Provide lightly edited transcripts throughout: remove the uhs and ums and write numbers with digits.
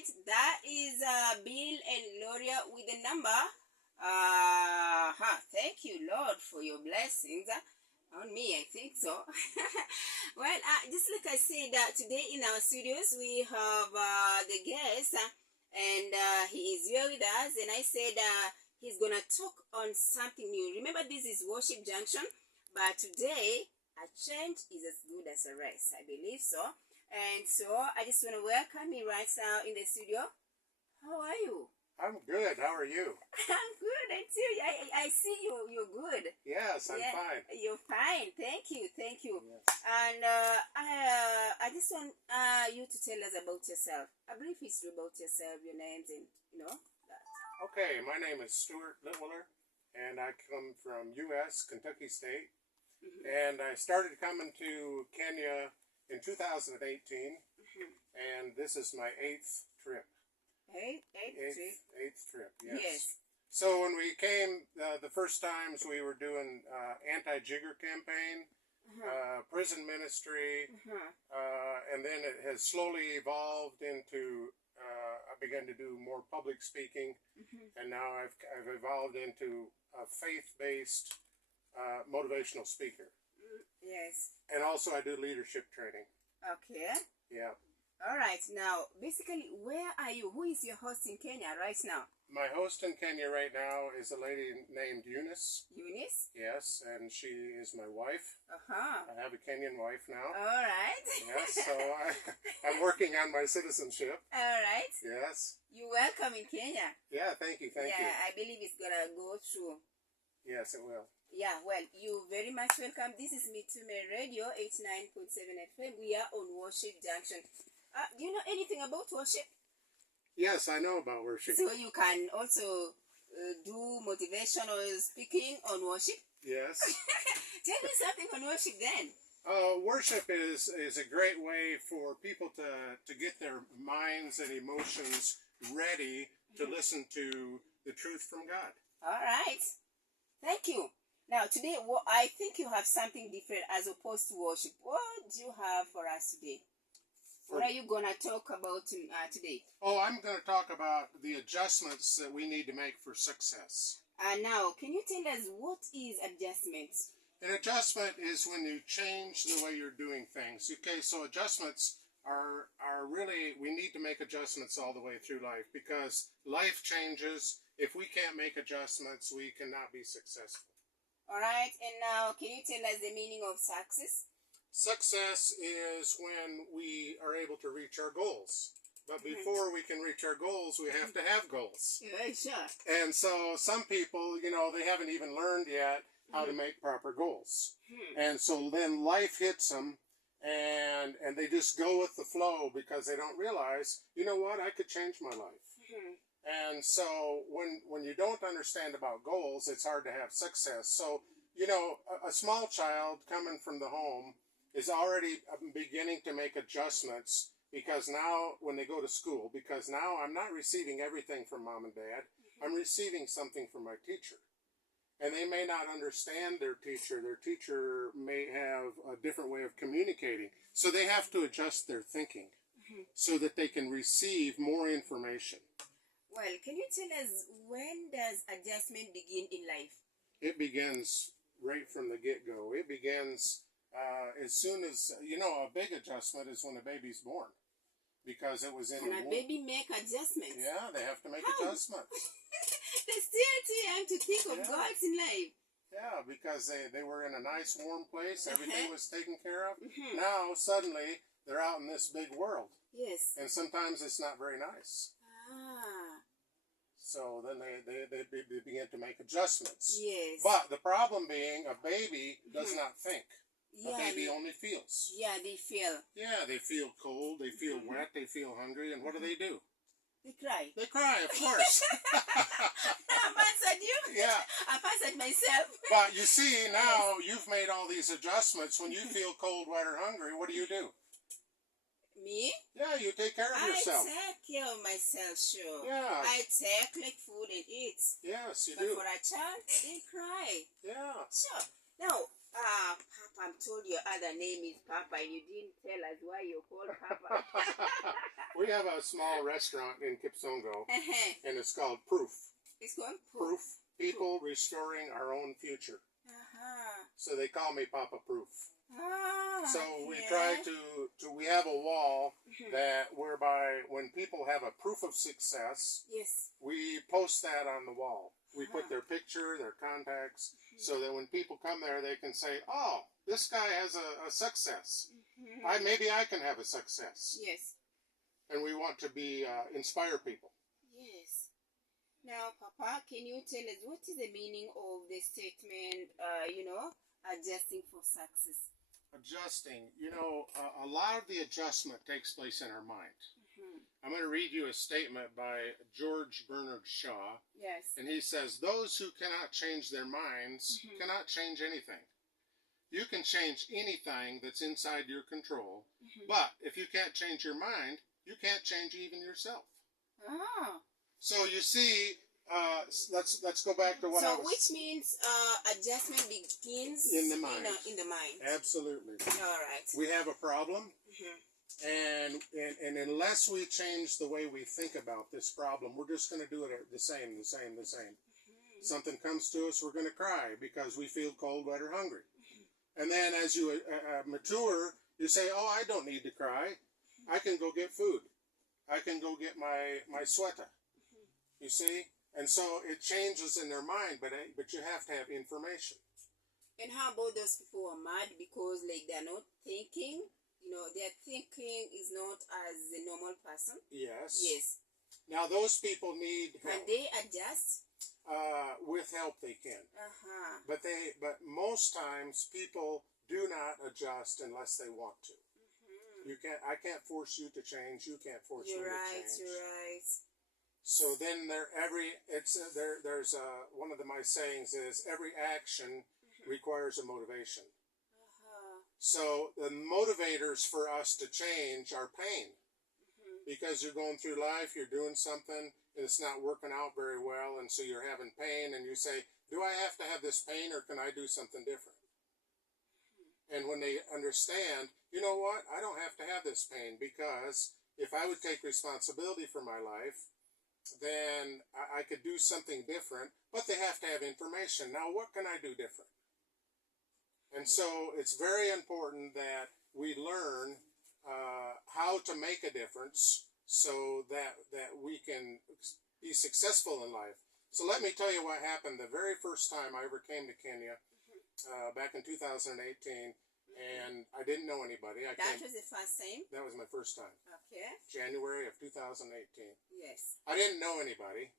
right, that is Bill and Gloria with the number. Thank you, Lord, for your blessings on me. I think so. Well, just like I said, today in our studios we have the guest, and he is here with us. And I said he's gonna talk on something new. Remember, this is Worship Junction, but today a change is as good as a rest. I believe so. And so I just want to welcome you right now in the studio. How are you? I'm good. How are you? I'm good. I see you're good. Yes, I'm fine. You're fine. Thank you. Yes. And I just want you to tell us about yourself. A brief history about yourself, your names, and that. Okay, my name is Stuart Litwiller, and I come from U.S., Kentucky State. Mm-hmm. And I started coming to Kenya in 2018, and this is my eighth trip. Eighth trip, yes. So when we came the first times, we were doing anti-jigger campaign, prison ministry, and then it has slowly evolved into, I began to do more public speaking, and now I've evolved into a faith-based motivational speaker. Yes. And also I do leadership training. Okay. Yeah. All right. Now, basically, where are you? Who is your host in Kenya right now? My host in Kenya right now is a lady named Eunice. Eunice? Yes, and she is my wife. I have a Kenyan wife now. All right. Yes, so I'm working on my citizenship. All right. Yes. You're welcome in Kenya. Yeah, thank you. Yeah, I believe it's going to go through. Yes, it will. Yeah, well, you're very much welcome. This is Mitume Radio, 89.7 FM. We are on Worship Junction. Do you know anything about worship? Yes, I know about worship. So you can also do motivational speaking on worship? Yes. Tell me something on worship then. Worship is a great way for people to get their minds and emotions ready to listen to the truth from God. All right. Thank you. Now, today, I think you have something different as opposed to worship. What do you have for us today? What are you going to talk about today? Oh, I'm going to talk about the adjustments that we need to make for success. Now, can you tell us what is adjustment? An adjustment is when you change the way you're doing things. Okay, so adjustments are really, we need to make adjustments all the way through life because life changes. If we can't make adjustments, we cannot be successful. All right, and now can you tell us the meaning of success? Success is when we are able to reach our goals. But before we can reach our goals, we have to have goals. Yeah, sure. And so some people, they haven't even learned yet how to make proper goals. And so then life hits them, and they just go with the flow because they don't realize, you know what, I could change my life. And so when you don't understand about goals, it's hard to have success. So, a small child coming from the home is already beginning to make adjustments because now when they go to school, because now I'm not receiving everything from mom and dad, I'm receiving something from my teacher. And they may not understand their teacher. Their teacher may have a different way of communicating. So they have to adjust their thinking so that they can receive more information. Well, can you tell us when does adjustment begin in life? It begins right from the get-go. It begins as soon as, a big adjustment is when a baby's born. Because it was in the womb. Can a baby make adjustments? Yeah, they have to make adjustments. They're still too young to think of God's in life. Yeah, because they were in a nice warm place. Everything was taken care of. Now, suddenly, they're out in this big world. Yes. And sometimes it's not very nice. So then they begin to make adjustments. Yes. But the problem being, a baby does not think. Yeah, a baby only feels. Yeah, they feel. Yeah, they feel cold, they feel wet, they feel hungry, and what do? They cry. They cry, of course. I've answered you. Yeah. I've answered myself. But you see, now you've made all these adjustments. When you feel cold, wet, or hungry, what do? Me? Yeah, you take care of yourself. I take care of myself, sure. Yeah. I take like food and eat. Yes, you but do. But for a child, they cry. Yeah. Sure. Now, Papa, I'm told your other name is Papa and you didn't tell us why you're called Papa. We have a small restaurant in Kipsongo, and it's called Proof. It's called Proof. People restoring our own future. So they call me Papa Proof. So we try to we have a wall that whereby when people have a proof of success, Yes. we post that on the wall. We put their picture, their contacts, so that when people come there, they can say, "Oh, this guy has a success. Maybe I can have a success." Yes. And we want to be inspire people. Yes. Now, Papa, can you tell us what is the meaning of the statement, adjusting for success? Adjusting, a lot of the adjustment takes place in our mind. I'm going to read you a statement by George Bernard Shaw, Yes. and he says, "Those who cannot change their minds cannot change anything. You can change anything that's inside your control, but if you can't change your mind, you can't change even yourself." Ah. So you see, let's go back to what I was... which means adjustment begins In the mind. In the mind. Absolutely. All right. We have a problem, and unless we change the way we think about this problem, we're just going to do it the same. Something comes to us, we're going to cry because we feel cold, wet, or hungry. And then as you mature, you say, "Oh, I don't need to cry. I can go get food. I can go get my sweater." You see? And so it changes in their mind, but you have to have information. And how about those people who are mad because they're not thinking? Their thinking is not as a normal person. Yes. Yes. Now those people need help. Can they adjust? With help they can. But most times people do not adjust unless they want to. I can't force you to change. You can't force me to change. You're right. So then there's one of my sayings is every action requires a motivation. So the motivators for us to change are pain. Because you're going through life, you're doing something, and it's not working out very well, and so you're having pain, and you say, "Do I have to have this pain, or can I do something different?" And when they understand, you know what, I don't have to have this pain, because if I would take responsibility for my life, then I could do something different, but they have to have information. Now, what can I do different? And so it's very important that we learn how to make a difference so that we can be successful in life. So let me tell you what happened the very first time I ever came to Kenya, back in 2018, and I didn't know anybody. Was the first time? That was my first time. Okay. January of 2018. Yes. I didn't know anybody.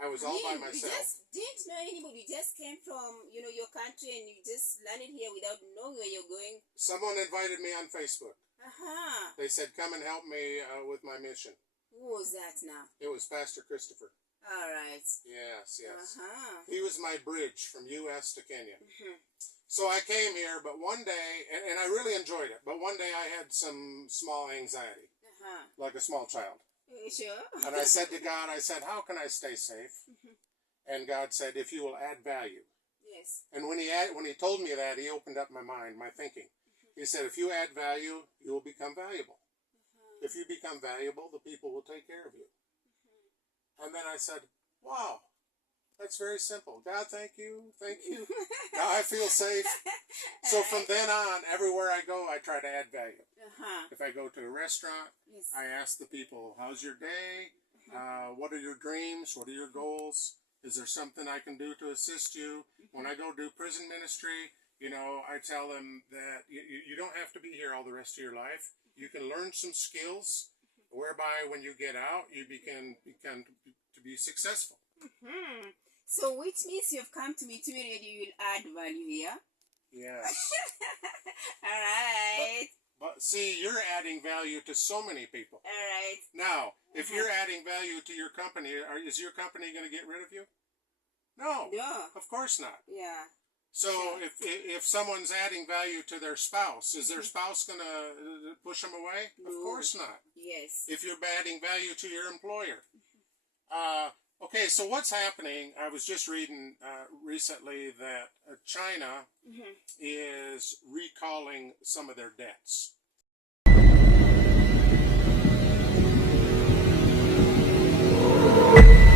I was all by myself. You just didn't know anybody. You just came from, your country, and you just landed here without knowing where you're going. Someone invited me on Facebook. They said, "Come and help me with my mission." Who was that now? It was Pastor Christopher. All right. Yes. He was my bridge from U.S. to Kenya. So I came here, but one day, and I really enjoyed it, but one day I had some small anxiety, like a small child. Sure. And I said to God, "How can I stay safe?" And God said, "If you will add value." Yes. And when he told me that, he opened up my mind, my thinking. He said, "If you add value, you will become valuable. If you become valuable, the people will take care of you." And then I said, "Wow, that's very simple. God, thank you. Now I feel safe." So from then on, everywhere I go, I try to add value. If I go to a restaurant, Yes. I ask the people, "How's your day? What are your dreams? What are your goals? Is there something I can do to assist you?" When I go do prison ministry, I tell them that you don't have to be here all the rest of your life. You can learn some skills whereby when you get out, you become to be successful. So which means you've come to me already, you will add value here. Yes. All right. But see, you're adding value to so many people. All right. Now, if you're adding value to your company, is your company going to get rid of you? No. No. Of course not. Yeah. So if someone's adding value to their spouse, is their spouse going to push them away? No. Of course not. Yes. If you're adding value to your employer. Okay, so what's happening? I was just reading recently that China is recalling some of their debts. Bye.